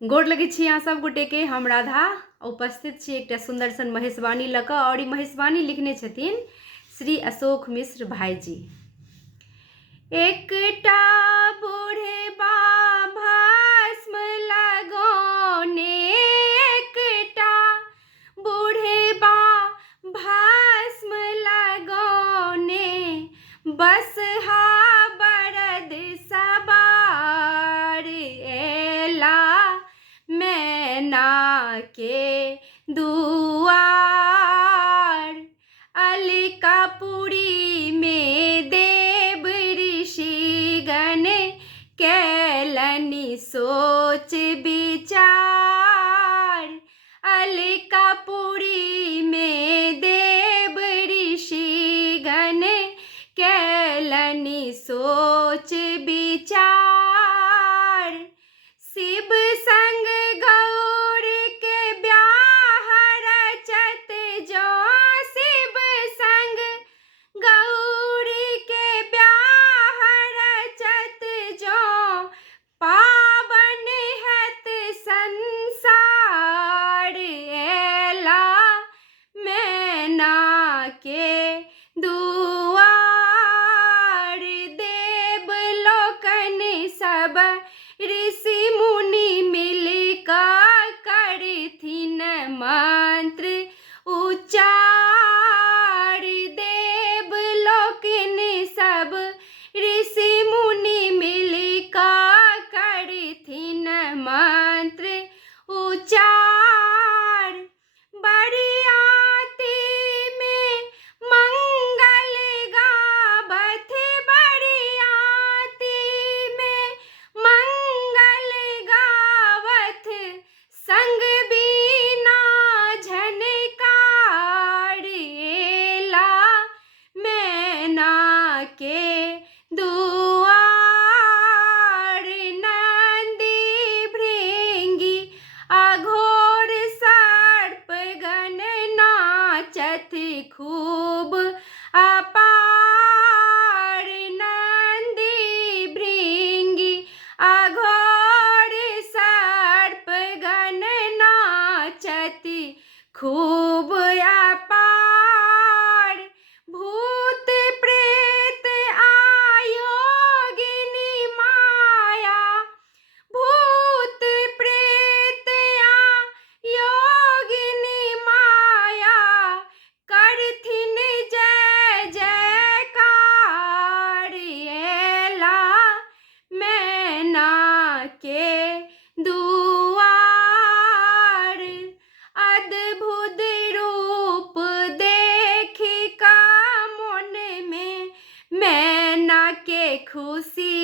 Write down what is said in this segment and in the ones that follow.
गोड़ लगे छी अहाँ सब गोटे के। हम राधा उपस्थित छी एक सुंदर सन महेशवाणी लऽ कऽ, और ई महेशवाणी लिखने छथिन श्री अशोक मिश्र भाईजी। एकटा बूढ़बा भस्म लगौने, एकटा बूढ़बा भस्म लगौने, बसहा बरद सवार एला मैना के दुआर। अलकापुरी में देव ऋषिगण कैलनि सोच विचार। अलकापुरी में देव ऋषिगण कैलनि सोच विचार। शिव संग गौर के ब्याह रचत जो, शिव संग गौर के ब्याह रचत जो, पावन हैत संसार एला मैना के दुआर। देव लोकन सब ऋषि मुनि मिलकर करथिन मंत्र उच्चार। देव लोकन सब ऋषि मुनि मिलकर करथिन मंत्र उच्चार। बरियाती में मंगल गावथ, बरियाती में मंगल गावथ, संग बीना झनकार एला मैना के दुआर। नंदी भृंगी अघोर सर्प गण नाचत खूब अपार। नंदी भृंगी अघोर सर्प गण नाचत खूब अपार। भूत प्रेत आयोगिनी माया, भूत प्रेत आयोगिनी माया, करथिन जय जयकार एला मैना के दुआर। अद्भुत रूप देखी का मन में मैना के खुशी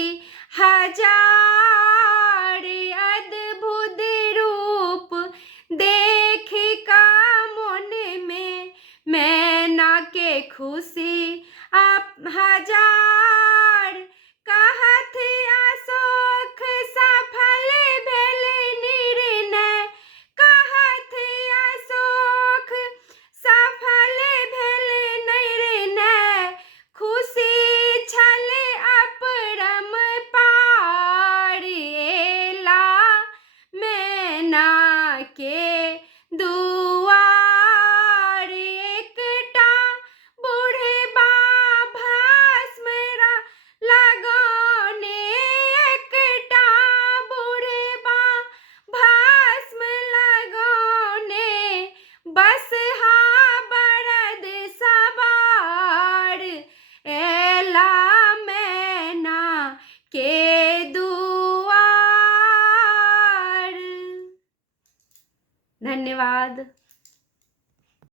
हजार। अद्भुत रूप देखी का मन में मैना के खुशी हजार। कहत अशोक सफल भेल निर्णय, कहत अशोक सफल भेल निर्णय, खुशी छल अपरंपार एला मैना के दुआर। एकटा बूढ़बा भस्म लगौने, एकटा बूढ़बा भस्म लगौने, बसहा बरद सवार एला मैना के दुआर। धन्यवाद।